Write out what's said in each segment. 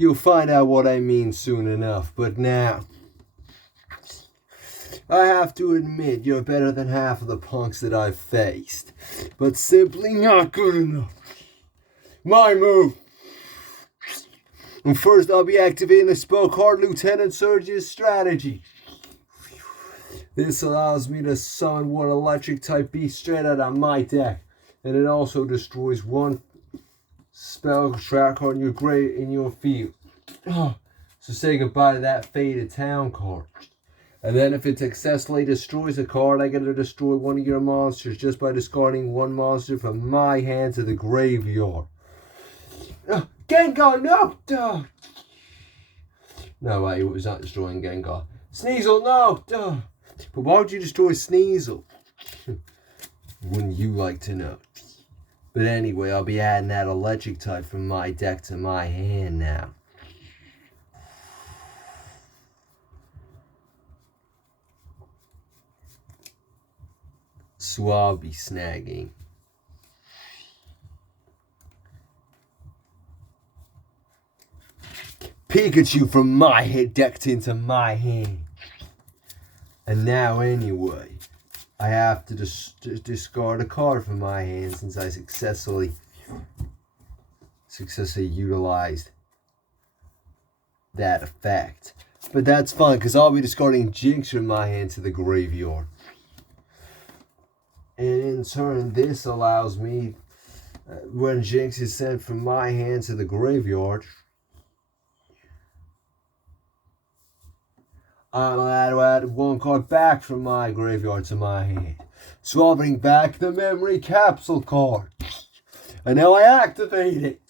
You'll find out what I mean soon enough, but now I have to admit you're better than half of the punks that I've faced, but simply not good enough. My move. And first I'll be activating the spell card Lieutenant Surge's strategy. This allows me to summon one electric type beast straight out of my deck, and it also destroys one spell track on your in your field. So say goodbye to that faded town card. And then if it successfully destroys a card, I get to destroy one of your monsters just by discarding one monster from my hand to the graveyard. Gengar, no! No, wait, it was not destroying Gengar. Sneasel, no! But why would you destroy Sneasel? Wouldn't you like to know? But anyway, I'll be adding that electric type from my deck to my hand now. So I'll be snagging Pikachu from my head decked into my hand. And now anyway, I have to discard a card from my hand since I successfully utilized that effect. But that's fine because I'll be discarding Jinx from my hand to the graveyard. And in turn, this allows me, when Jinx is sent from my hand to the graveyard, I'll add one card back from my graveyard to my hand. So I'll bring back the memory capsule card. And now I activate it.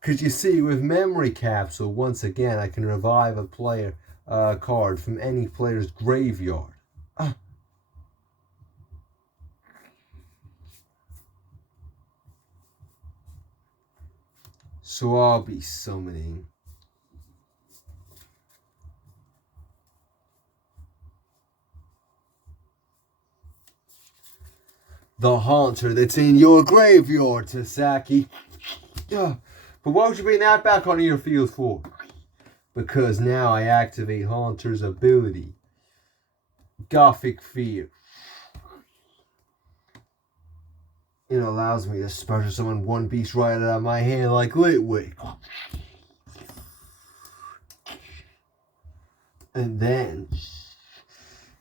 Because you see, with memory capsule, once again, I can revive a player card from any player's graveyard. So I'll be summoning the Haunter that's in your graveyard, Sasaki. But why would you bring that back onto your field for? Because now I activate Haunter's ability, Gothic Fear. It allows me to special summon one beast right out of my hand like Litwick. And then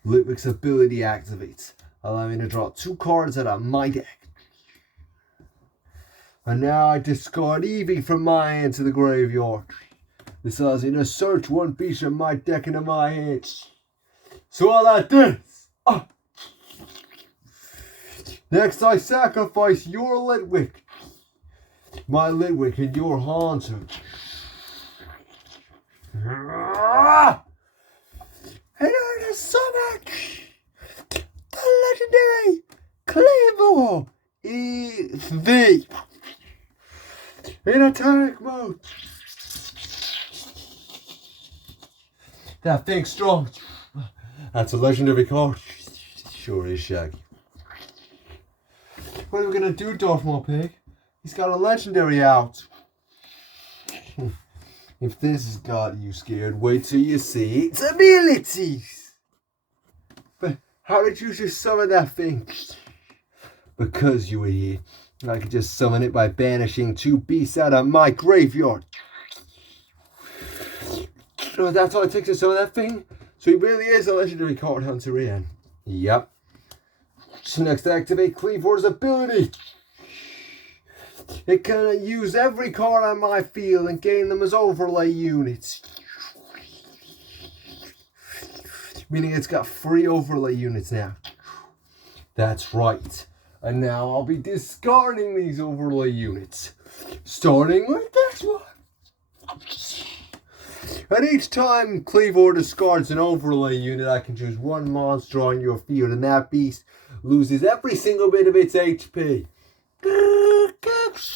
Litwick's ability activates, allowing me to draw 2 cards out of my deck. And now I discard Eevee from my hand to the graveyard. This allows me to search one beast from my deck into my hand. So all like this. Next I sacrifice your Litwick, my Litwick, and your Haunter. And I to summon the legendary Cleaver EV in attack mode. That thing's strong. That's a legendary card. Sure is, Shaggy. What are we gonna do, Dorfmore Pig? He's got a legendary out. If this has got you scared, wait till you see its abilities. But how did you just summon that thing? Because you were here. I could just summon it by banishing 2 beasts out of my graveyard. Oh, that's all it takes to summon that thing? So he really is a legendary card hunter, Ian. Yep. So next, activate Cleaver's ability. It can use every card on my field and gain them as overlay units. Meaning it's got 3 overlay units now. That's right. And now I'll be discarding these overlay units. Starting with this one. And each time Cleaver discards an overlay unit, I can choose one monster on your field, and that beast loses every single bit of its HP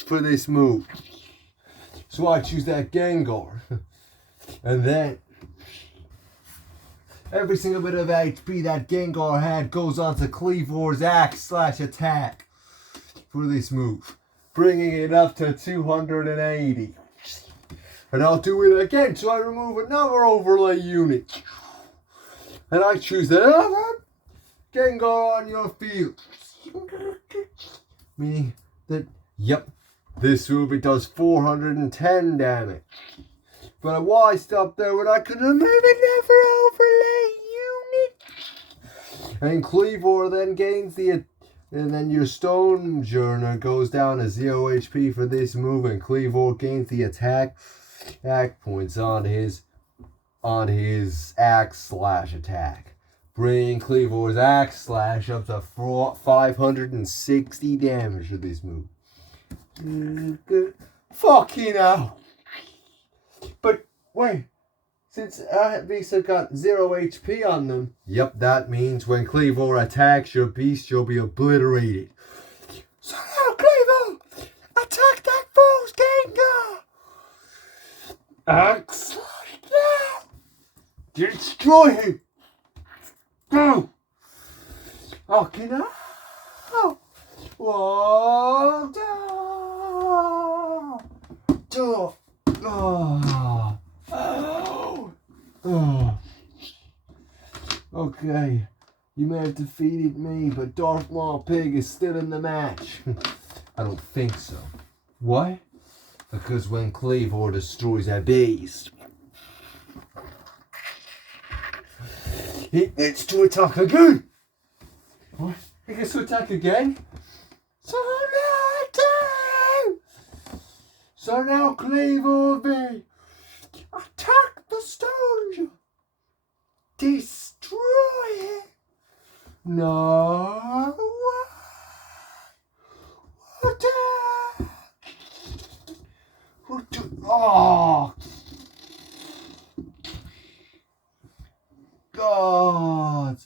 for this move. So I choose that Gengar. And then every single bit of HP that Gengar had goes onto Cleaver's axe/attack for this move, bringing it up to 280. And I'll do it again, so I remove another overlay unit. And I choose another Gengar on your field. Meaning that, yep, this movie does 410 damage. But why stop there when I could remove another overlay unit? And Cleavor then gains the... And then your Stone Journer goes down to 0 HP for this move, and Cleavor gains the attack points on his axe/attack. Bringing Cleavor's axe/slash up to 560 damage for this move. Fucking hell. But wait, since these have got 0 HP on them, yep, that means when Cleavor attacks your beast, you'll be obliterated. So now, Cleavor, attack that foe's Gengar! Axe now! Destroy him! Go! Fucking hell! Whoa! Okay, you may have defeated me, but Darth Maul Pig is still in the match. I don't think so. What? Because when Cleavor destroys a beast, he gets to attack again. What? He gets to attack again? So now Cleavor will attack the stone. Destroy it. No. Attack. Oh. God.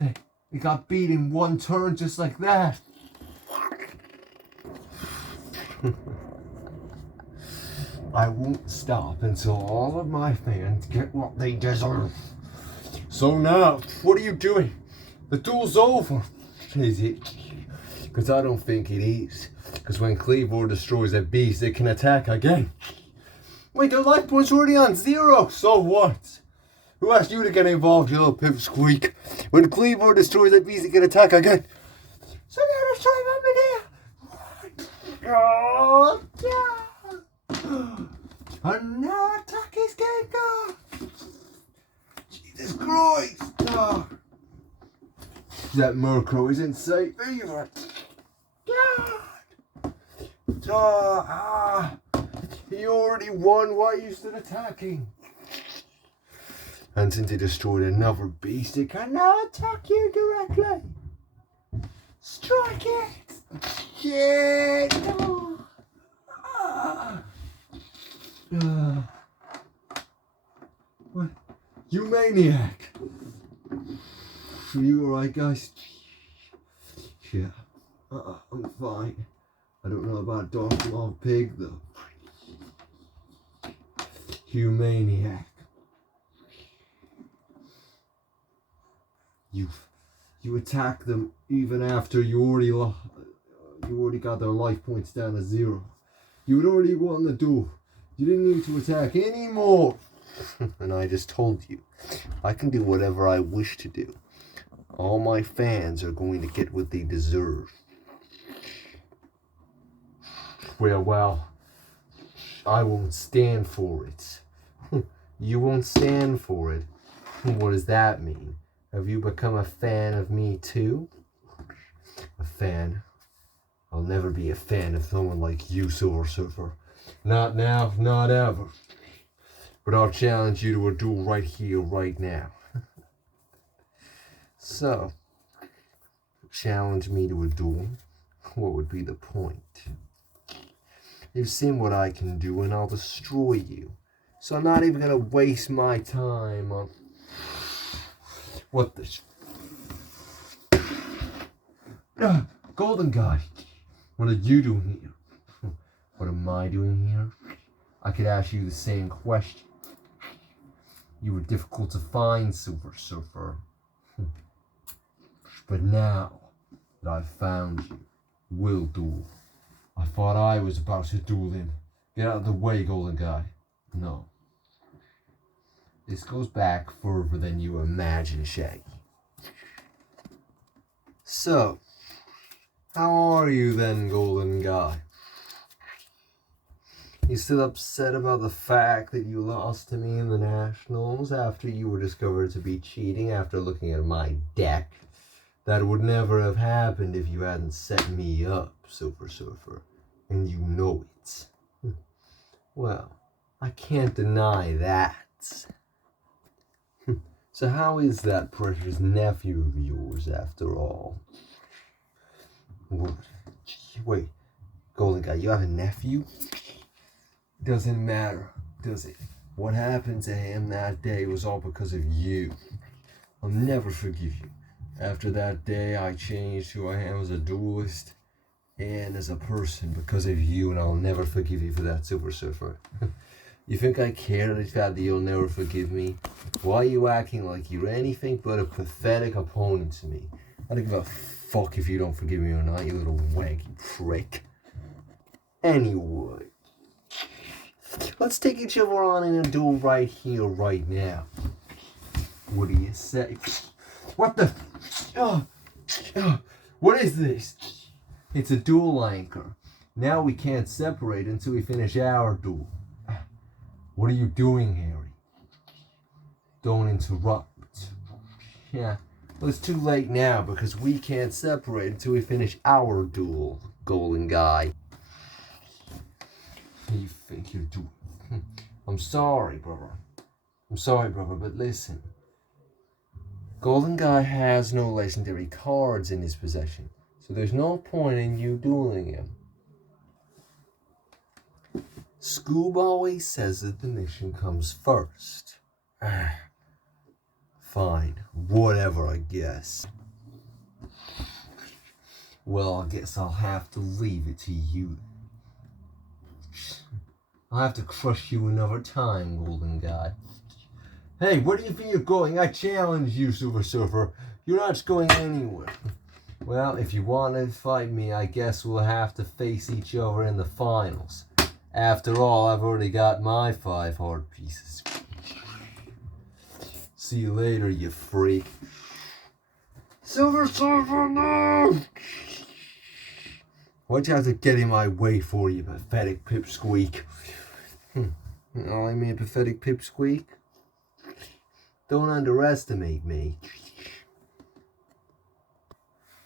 They got beat in one turn just like that. I won't stop until all of my fans get what they deserve. So now, what are you doing? The duel's over. Is it? Because I don't think it is. Because when Cleavor destroys a beast, it can attack again. Wait, their life points are already on 0. So what? Who asked you to get involved, you little pipsqueak? When Cleavor destroys a beast, it can attack again. So now destroy my Oh, yeah. And now attack his Gengar. Jesus Christ. Oh. That Murkrow isn't safe either. God. He already won. Why are you still attacking? And since he destroyed another beast, it can now attack you directly. Strike it. Shit. What? You maniac. Are you alright, guys? Yeah. I'm fine. I don't know about Darth Maul Pig, though. You maniac. You attack them even after you already got their life points down to 0. You had already won the duel. You didn't need to attack anymore. And I just told you, I can do whatever I wish to do. All my fans are going to get what they deserve. Well, I won't stand for it. You won't stand for it. What does that mean? Have you become a fan of me too? A fan? I'll never be a fan of someone like you, Silver Surfer. Not now, not ever. But I'll challenge you to a duel right here, right now. So, challenge me to a duel. What would be the point? You've seen what I can do and I'll destroy you. So I'm not even gonna waste my time on... What the... Golden Guy, what are you doing here? What am I doing here? I could ask you the same question. You were difficult to find, Silver Surfer. But now that I've found you, we'll duel. I thought I was about to duel him. Get out of the way, golden guy. No. This goes back further than you imagine, Shaggy. So, how are you then, golden guy? You still upset about the fact that you lost to me in the Nationals after you were discovered to be cheating after looking at my deck? That would never have happened if you hadn't set me up, Silver Surfer. And you know it. Well, I can't deny that. So how is that precious nephew of yours, after all? What? Wait, golden guy, you have a nephew? Doesn't matter, does it? What happened to him that day was all because of you. I'll never forgive you. After that day, I changed who I am as a duelist and as a person because of you, and I'll never forgive you for that, Silver Surfer. You think I care the fact that you'll never forgive me? Why are you acting like you're anything but a pathetic opponent to me? I don't give a fuck if you don't forgive me or not, you little wanky prick. Anyway, let's take each other on in a duel right here, right now. What do you say? What the? What is this? It's a duel anchor. Now we can't separate until we finish our duel. What are you doing, Harry? Don't interrupt. Yeah, well, it's too late now because we can't separate until we finish our duel, golden guy. What do you think you're doing? I'm sorry, brother. But listen. Golden Guy has no legendary cards in his possession, so there's no point in you dueling him. Scoob always says that the mission comes first. Fine, whatever, I guess. Well, I guess I'll have to leave it to you. I'll have to crush you another time, golden guy. Hey, where do you think you're going? I challenge you, Silver Surfer. You're not going anywhere. Well, if you want to fight me, I guess we'll have to face each other in the finals. After all, I've already got my 5 heart pieces. See you later, you freak. Silver Surfer, no! Why'd you have to get in my way for, you pathetic pipsqueak? Oh, I mean pathetic pipsqueak? Don't underestimate me.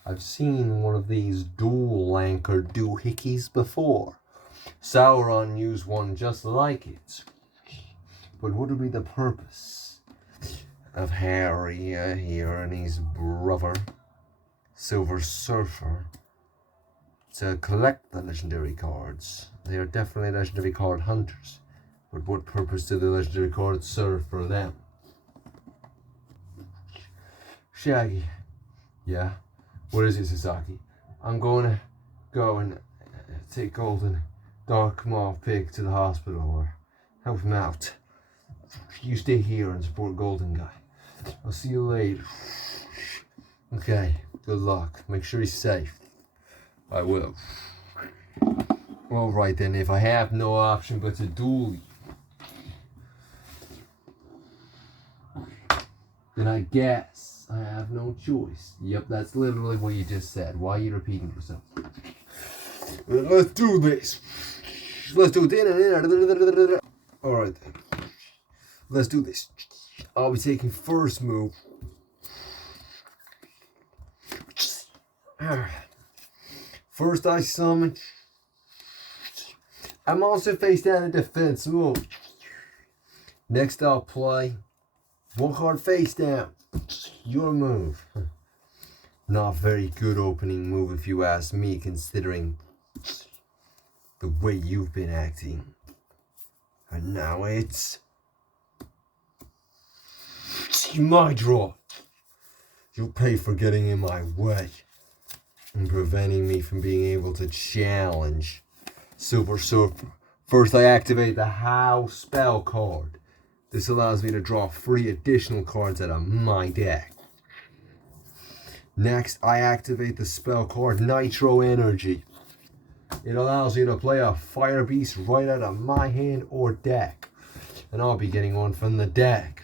I've seen one of these dual anchor doohickeys before. Sauron used one just like it. But what would be the purpose of Harry here and his brother, Silver Surfer, to collect the legendary cards? They are definitely legendary card hunters. But what purpose do the legendary cards serve for them? Shaggy. Yeah? What is it, Sasaki? I'm going to go and take Golden Dark Maw Pig to the hospital or help him out. You stay here and support Golden Guy. I'll see you later. Okay, good luck. Make sure he's safe. I will. Alright then, if I have no option but to duel you, then I guess I have no choice. Yep, that's literally what you just said. Why are you repeating yourself? Let's do this. Let's do it. Alright then. Let's do this. I'll be taking first move. First I summon. I'm also face down in defense move. Next I'll play 1 card face down. Your move. Not very good opening move if you ask me, considering the way you've been acting. And now it's my draw. You'll pay for getting in my way and preventing me from being able to challenge Silver Surfer. First I activate the How spell card. This allows me to draw 3 additional cards out of my deck. Next, I activate the spell card Nitro Energy. It allows me to play a fire beast right out of my hand or deck. And I'll be getting one from the deck.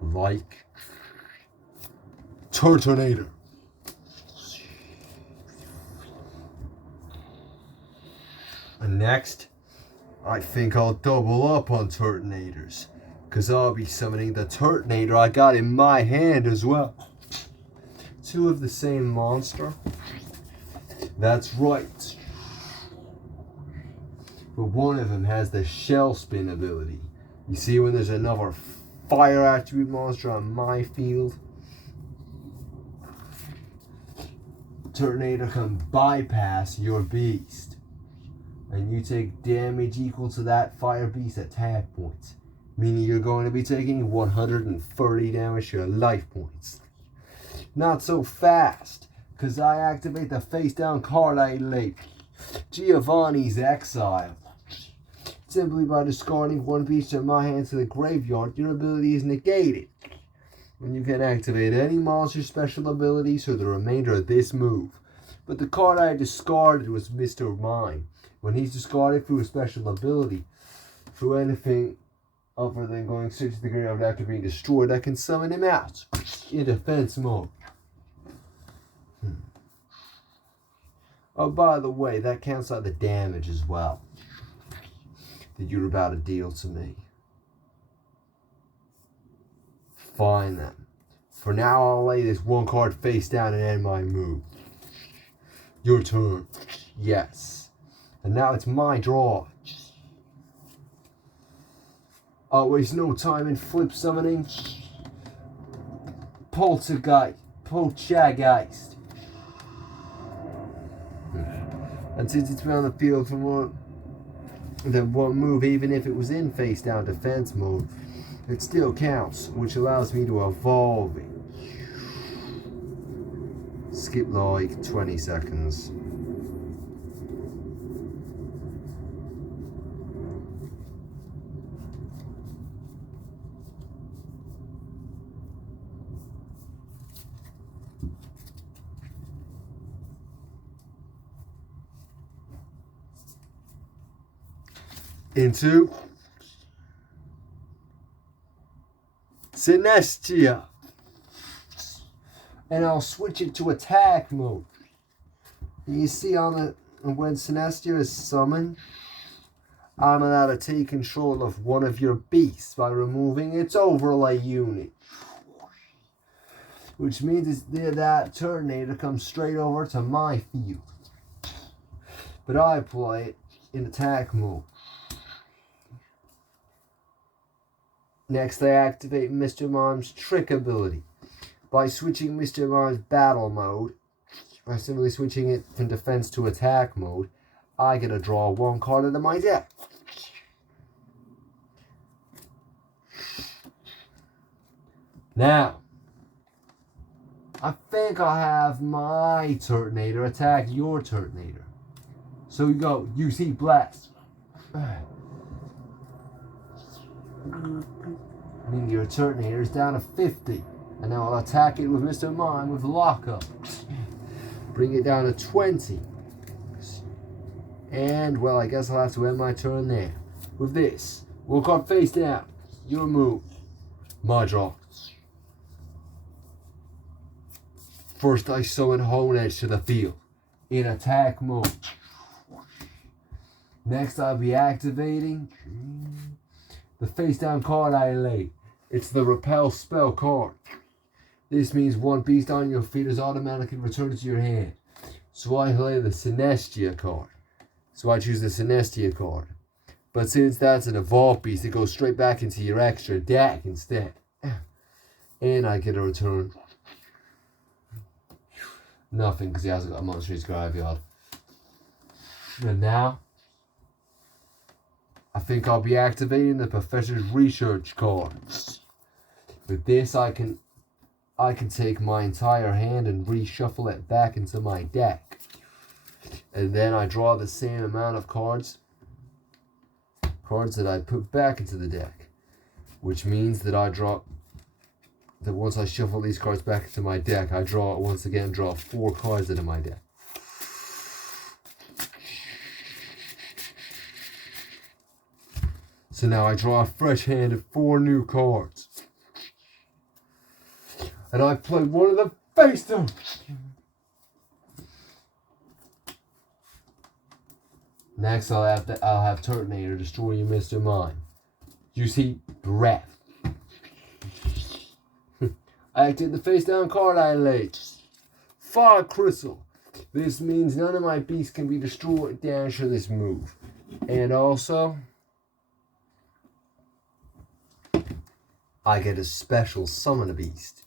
Like Turtonator. And next, I think I'll double up on Turtonators, because I'll be summoning the Turtonator I got in my hand as well. Two of the same monster. That's right. But one of them has the Shell Spin ability. You see, when there's another fire attribute monster on my field, Turtonator can bypass your beast. And you take damage equal to that fire beast attack points. Meaning you're going to be taking 130 damage to your life points. Not so fast, because I activate the face down card I late. Giovanni's Exile. Simply by discarding one beast from my hand to the graveyard, your ability is negated. And you can activate any monster special abilities for the remainder of this move. But the card I discarded was Mr. Mime. When he's discarded through a special ability, through anything other than going straight to the graveyard after being destroyed, I can summon him out in defense mode. Oh, by the way, that counts out the damage as well that you're about to deal to me. Fine then. For now, I'll lay this one card face down and end my move. Your turn. Yes. And now it's my draw. I'll waste no time in flip summoning Poltergeist. And since it's been on the field for more than one move, even if it was in face down defense mode, it still counts, which allows me to evolve it. Skip like 20 seconds. Into Synestia, and I'll switch it to attack mode. You see when Synestia is summoned, I'm allowed to take control of one of your beasts by removing its overlay unit, which means that Turtonator comes straight over to my field, but I play it in attack mode. Next, I activate Mr. Mime's Trick ability. By switching Mr. Mime's Battle mode, by simply switching it from defense to attack mode, I get to draw one card out of my deck. Now, I think I'll have my Turtonator attack your Turtonator. So you go, UC Blast. Meaning your Turtonator is down to 50. And now I'll attack it with Mr. Mime with Lockup. Bring it down to 20. And, well, I guess I'll have to end my turn there. With this, we'll card face down. Your move. My draw. First, I summon Hone Edge to the field in attack mode. Next, I'll be activating the face down card I lay. It's the Repel spell card. This means one beast on your field is automatically returned to your hand. So I play the Synestia card. So I choose the Synestia card. But since that's an evolved beast, it goes straight back into your extra deck instead. And I get a return nothing because he hasn't got a monster in his graveyard. And now, I think I'll be activating the Professor's Research cards. With this, I can take my entire hand and reshuffle it back into my deck. And then I draw the same amount of cards that I put back into the deck. Which means that once I shuffle these cards back into my deck, I once again draw 4 cards out of my deck. So now I draw a fresh hand of 4 new cards. And I play one of them face down. Next I'll have Turtonator destroy you, Mr. Mime. You see, breath. I acted the face down card I laid. Fire Crystal. This means none of my beasts can be destroyed dash for this move. And also, I get a special summon a beast.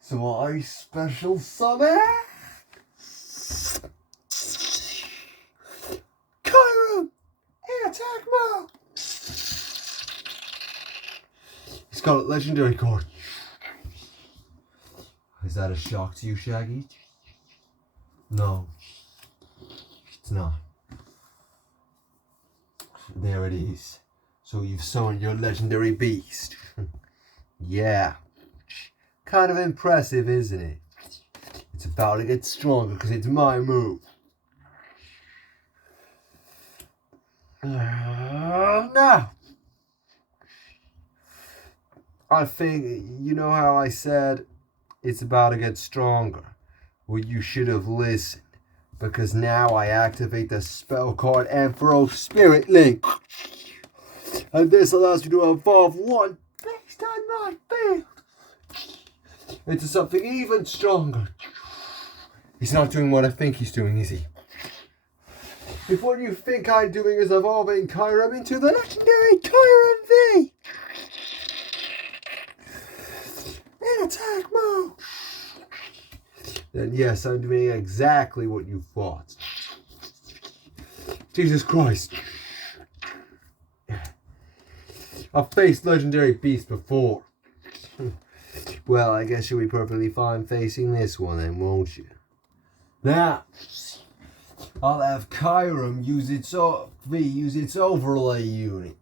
So I special summon Kyra in attack mode. He's got a legendary card. Is that a shock to you, Shaggy? No, it's not. There it is. So you've summoned your legendary beast. Yeah. Kind of impressive, isn't it? It's about to get stronger because it's my move. Now, I think, you know how I said it's about to get stronger? Well, you should have listened, because now I activate the spell card Emperor Spirit Link. And this allows you to evolve one based on my field into something even stronger. He's not doing what I think he's doing, is he? If what you think I'm doing is evolving Kyurem into the legendary Kyurem V in attack mode, then yes, I'm doing exactly what you thought. Jesus Christ. I've faced legendary beasts before. Well, I guess you'll be perfectly fine facing this one then, won't you? Now, I'll have Kyurem use its overlay unit.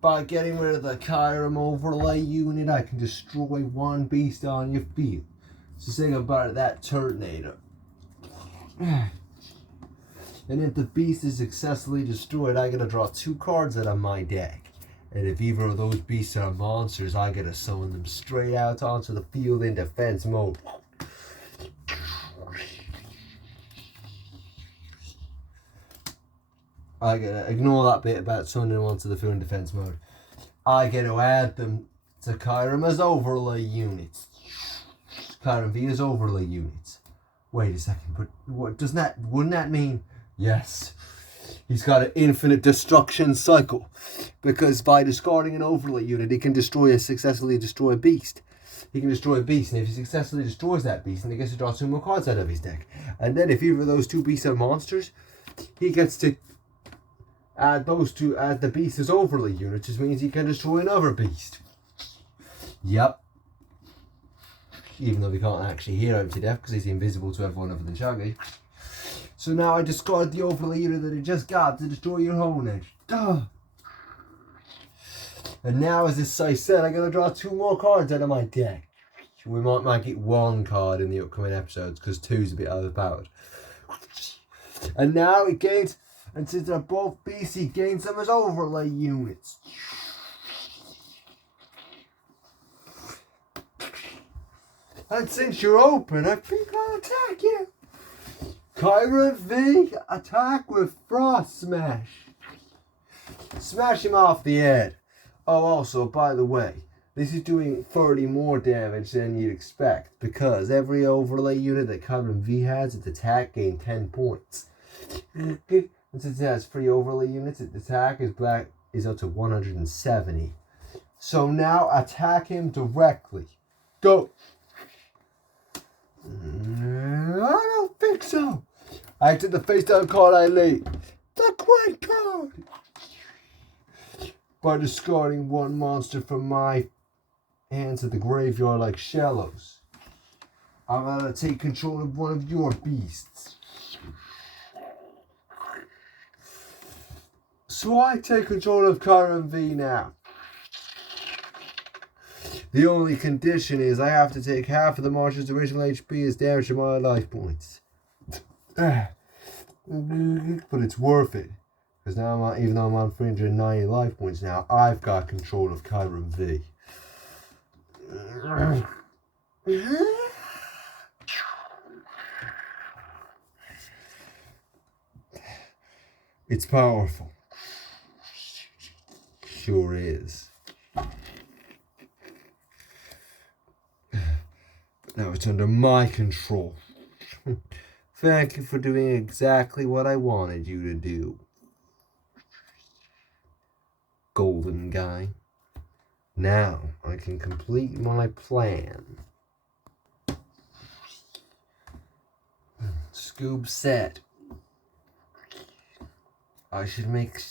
By getting rid of the Kyurem overlay unit, I can destroy one beast on your field. So think about it, that Turtonator. And if the beast is successfully destroyed, I get to draw 2 cards out of my deck. And if either of those beasts are monsters, I get to summon them straight out onto the field in defense mode. I get to ignore that bit about summoning them onto the field in defense mode. I get to add them to Kyurem as overlay units. Kyurem V as overlay units. Wait a second, but what does that? Wouldn't that mean? Yes, he's got an infinite destruction cycle, because by discarding an overlay unit, he can successfully destroy a beast. He can destroy a beast, and if he successfully destroys that beast, then he gets to draw 2 more cards out of his deck. And then if either of those 2 beasts are monsters, he gets to add those 2 as the beast as overlay units, which means he can destroy another beast. Yep. Even though we can't actually hear him to death because he's invisible to everyone other than Shaggy. So now I discard the overlay unit that I just got to destroy your Honedge. Duh. And now, as I said, I gotta draw 2 more cards out of my deck. We might get 1 card in the upcoming episodes because 2's a bit overpowered. And now it gains, and since they're both beasts, he gains them as overlay units. And since you're open, I think I'll attack you. Kyurem V, attack with Frost Smash. Smash him off the head. Oh, also, by the way, this is doing 30 more damage than you'd expect, because every overlay unit that Kyurem V has, its attack gains 10 points. And since it has 3 overlay units, its attack is up to 170. So now attack him directly. Go. I don't think so. I acted the face down card I laid. The Great Card. By discarding 1 monster from my hands at the graveyard like shallows, I'm gonna take control of one of your beasts. So I take control of Kyurem V now. The only condition is I have to take half of the monster's original HP as damage to my life points. But it's worth it. Because now, even though I'm on 390 life points now, I've got control of Kyron V. It's powerful. Sure is. Now it's under my control. Thank you for doing exactly what I wanted you to do, golden guy. Now I can complete my plan. Scoob said I should make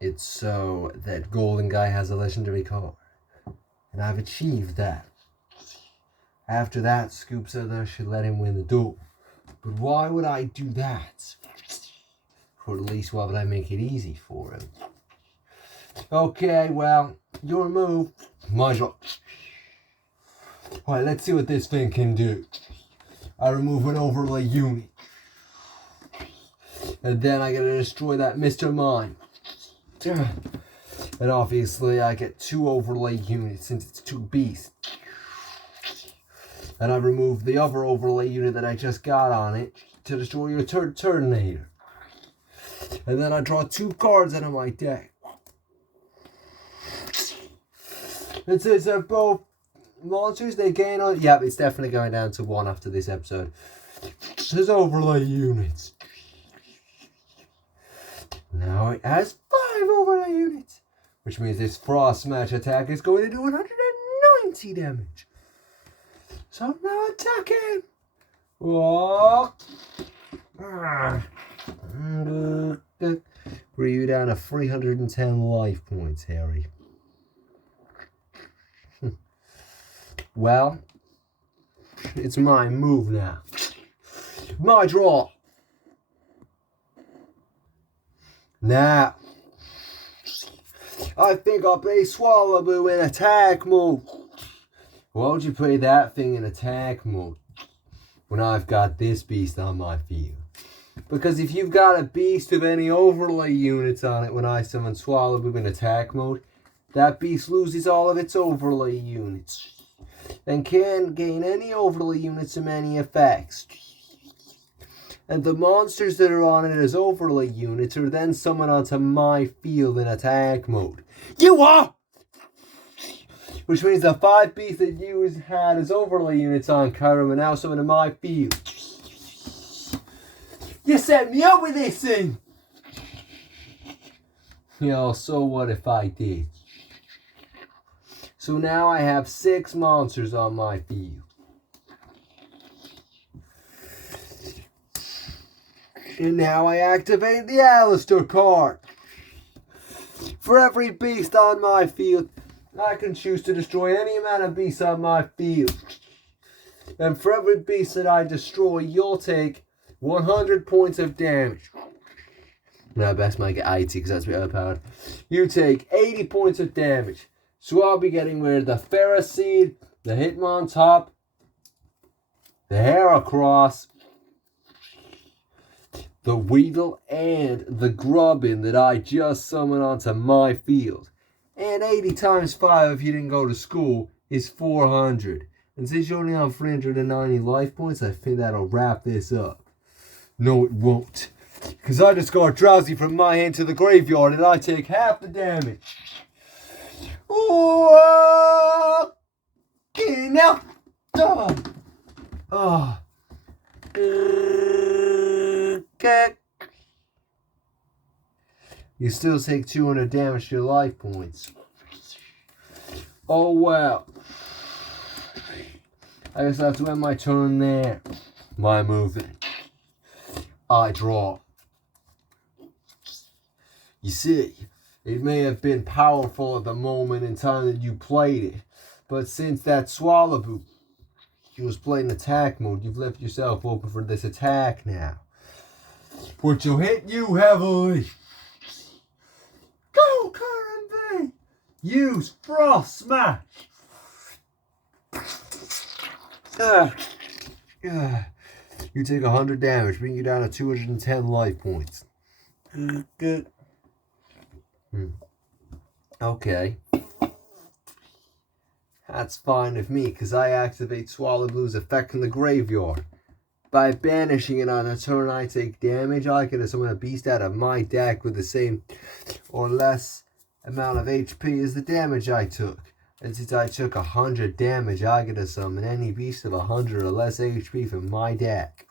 it so that golden guy has a legendary card. And I've achieved that. After that, Scoob said I should let him win the duel. But why would I do that? Or at least why would I make it easy for him? Okay, well, your move. My draw. Alright, let's see what this thing can do. I remove an overlay unit. And then I gotta destroy that Mr. Mime. And obviously I get 2 overlay units since it's 2 beasts. And I remove the other overlay unit that I just got on it to destroy your Turtonator. And then I draw 2 cards out of my deck. And since they're both monsters, they gain on... Yep, it's definitely going down to 1 after this episode. There's overlay units. Now it has 5 overlay units. Which means this Frost Smash attack is going to do 190 damage. So now attacking. Whoa. Bring you down to 310 life points, Harry. Well, it's my move now. My draw. Now, I think I'll play Swallowboo in attack mode. Why would you play that thing in attack mode when I've got this beast on my field? Because if you've got a beast with any overlay units on it when I summon Swallowboo in attack mode, that beast loses all of its overlay units and can't gain any overlay units from any effects. And the monsters that are on it as overlay units are then summoned onto my field in attack mode. You are! Which means the 5 beasts that you had as overlay units on Kyron are now summoned to my field. You set me up with this thing! Yo, so what if I did? So now I have 6 monsters on my field. And now I activate the Alistair card. For every beast on my field, I can choose to destroy any amount of beasts on my field. And for every beast that I destroy, you'll take 100 points of damage. Now, best might get 80 because that's a bit overpowered. You take 80 points of damage. So I'll be getting rid of the Ferroseed, the Hitmontop, the Heracross, the Weedle, and the Grubbin that I just summoned onto my field. And 80 times 5 if you didn't go to school is 400. And since you only have 390 life points, I think that'll wrap this up. No, it won't. Because I just got Drowsy from my hand to the graveyard and I take half the damage. Oh, okay, now. Okay. You still take 200 damage to your life points. Oh well. I guess I have to end my turn there. My move then. I draw. You see, it may have been powerful at the moment in time that you played it, but since that Swallowboo, you was playing attack mode, you've left yourself open for this attack now, which will hit you heavily. Go, Kyron V! Use Frost Smash! You take 100 damage, bring you down to 210 life points. Good. Okay. That's fine with me, because I activate Swallow Blue's effect in the graveyard. By banishing it on a turn I take damage, I can summon a beast out of my deck with the same or less amount of HP as the damage I took. And since I took 100 damage, I get to summon any beast of 100 or less HP from my deck.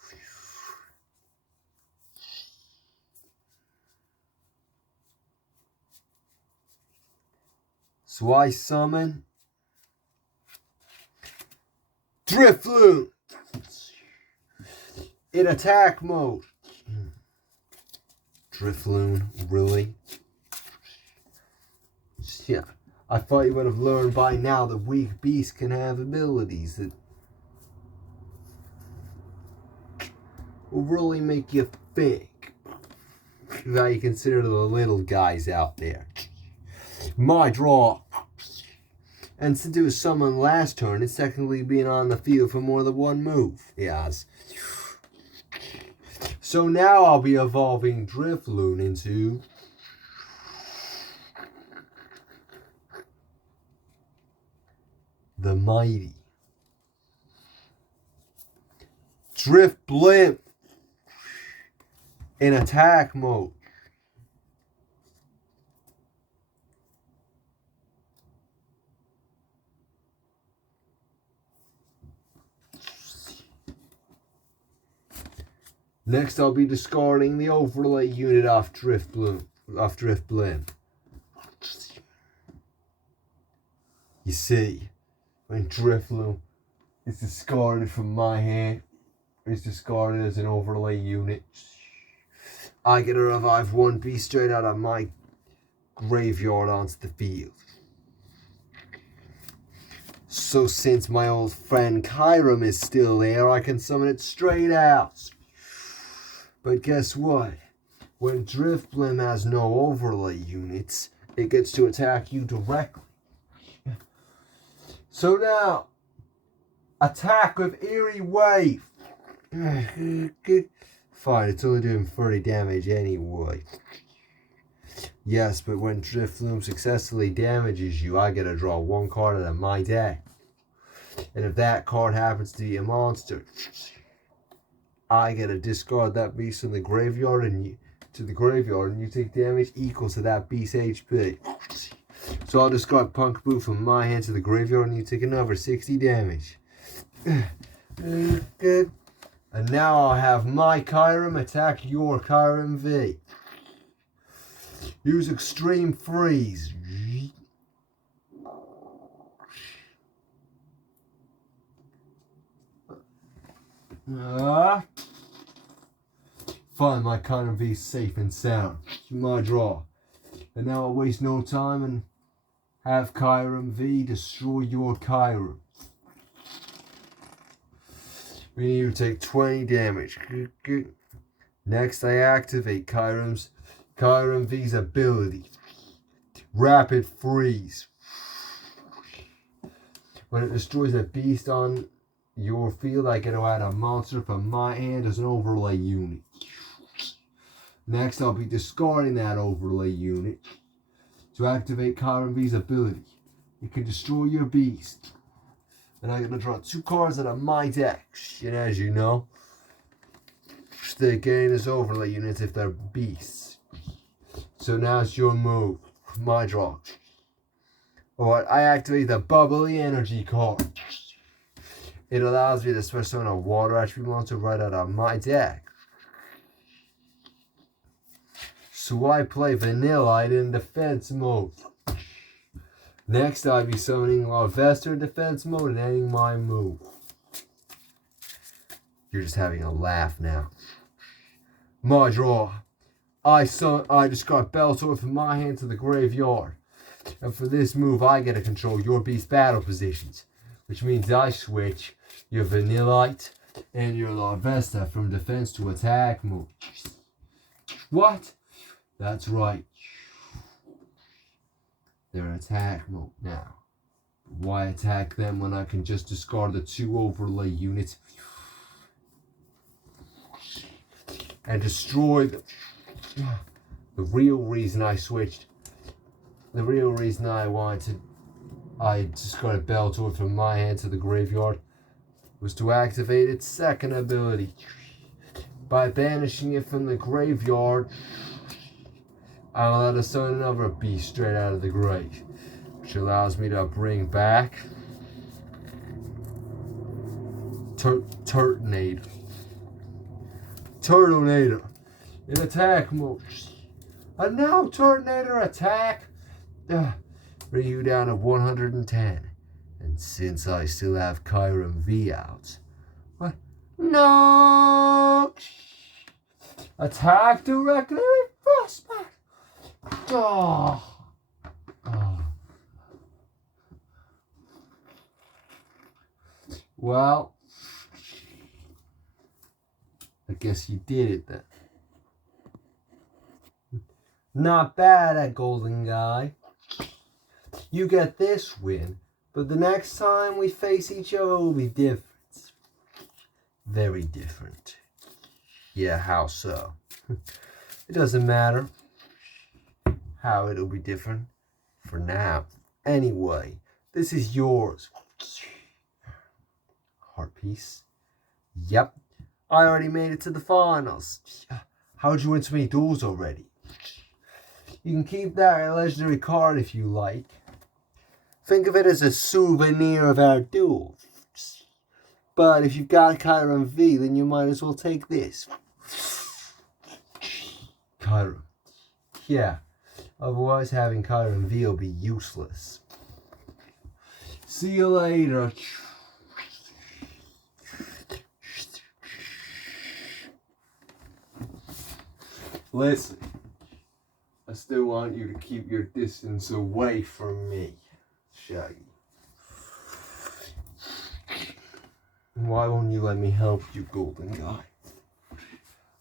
So I summon Drifloon in attack mode. Drifloon, really? Yeah, I thought you would have learned by now that weak beasts can have abilities that will really make you think. Now you consider the little guys out there. My draw. And since it was summoned last turn, it's technically been on the field for more than one move. Yes. So now I'll be evolving Drifloon into the mighty Drifblim in attack mode. Next, I'll be discarding the overlay unit off Drifblim. You see, when Drifloon is discarded from my hand, it's discarded as an overlay unit, I get to revive one beast straight out of my graveyard onto the field. So since my old friend Kyurem is still there, I can summon it straight out. But guess what? When Drifblim has no overlay units, it gets to attack you directly. So now, attack with Eerie Wave. Fine, it's only doing 30 damage anyway. Yes, but when Drifloon successfully damages you, I get to draw one card out of my deck. And if that card happens to be a monster, I get to discard that beast in the graveyard and you take damage equal to that beast's HP. So I'll discard Punk Boo from my hand to the graveyard and you take another 60 damage. And now I'll have my Kyurem attack your Kyurem V. Use Extreme Freeze. Fine, my Kyurem V is safe and sound. My draw. And now I'll waste no time and have Kyurem V destroy your Kyurem. We need to take 20 damage. Next, I activate Kyurem V's ability. Rapid Freeze. When it destroys a beast on your field, I get to add a monster from my hand as an overlay unit. Next, I'll be discarding that overlay unit to activate Kyurem V's ability. It can destroy your beast. And I'm going to draw 2 cards out of my deck. And as you know, they gain as overlay units if they're beasts. So now it's your move. My draw. Alright, I activate the Bubbly Energy card. It allows me to switch summon a water attribute monster right out of my deck. So I play Vanillite in defense mode. Next, I'll be summoning Larvester in defense mode and ending my move. You're just having a laugh now. My draw. I discard Bellator from my hand to the graveyard. And for this move, I get to control your beast battle positions. Which means I switch your Vanillite and your Larvesta from defense to attack mode. What? That's right. They're in attack mode now. Why attack them when I can just discard the 2 overlay units? and destroy them. The real reason I switched, the real reason I just got a bell tool from my hand to the graveyard was to activate its second ability. By banishing it from the graveyard, I'm allowed to summon another beast straight out of the grave, which allows me to bring back Turtonator in attack mode. And now Turtonator attack. Bring you down to 110. And since I still have Kyron V out, what? No! Attack directly with Frostbite. Oh. Well, I guess you did it then. Not bad, that golden guy. You get this win, but the next time we face each other will be different. Very different. Yeah, how so? It doesn't matter how it'll be different for now. Anyway, this is yours. Heart piece. Yep, I already made it to the finals. How'd you win so many duels already? You can keep that legendary card if you like. Think of it as a souvenir of our duel. But if you've got Kyron V, then you might as well take this. Kyron. Yeah, otherwise having Kyron V will be useless. See you later. Listen, I still want you to keep your distance away from me, Shaggy. Why won't you let me help you, golden guy?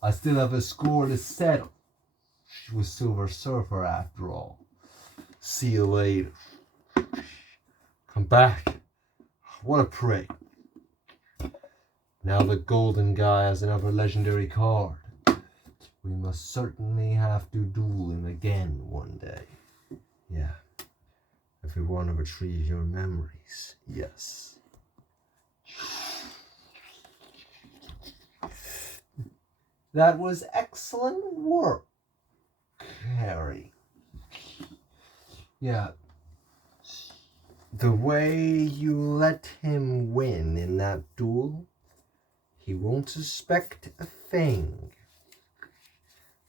I still have a score to settle. She was Silver Surfer after all. See you later. Come back. What a prey. Now the golden guy has another legendary card. We must certainly have to duel him again one day. Yeah. If we want to retrieve your memories. Yes. That was excellent work, Harry. Yeah. The way you let him win in that duel, he won't suspect a thing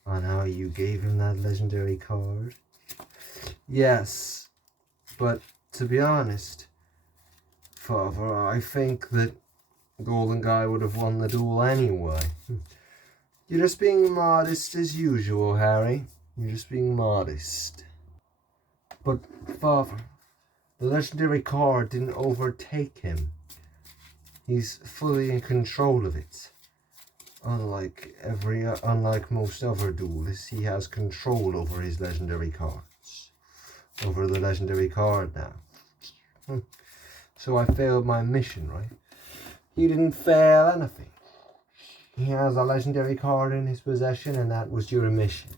on how you gave him that legendary card. Yes, but to be honest, Father, I think that Golden Guy would have won the duel anyway. You're just being modest as usual, Harry. You're just being modest. But, Father, the legendary card didn't overtake him. He's fully in control of it. Unlike most other duelists, he has control over his legendary cards. Over the legendary card now. So I failed my mission, right? You didn't fail anything. He has a legendary card in his possession, and that was your mission.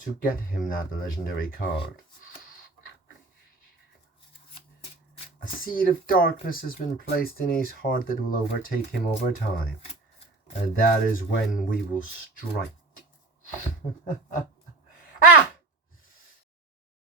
To get him that legendary card. A seed of darkness has been placed in his heart that will overtake him over time. And that is when we will strike.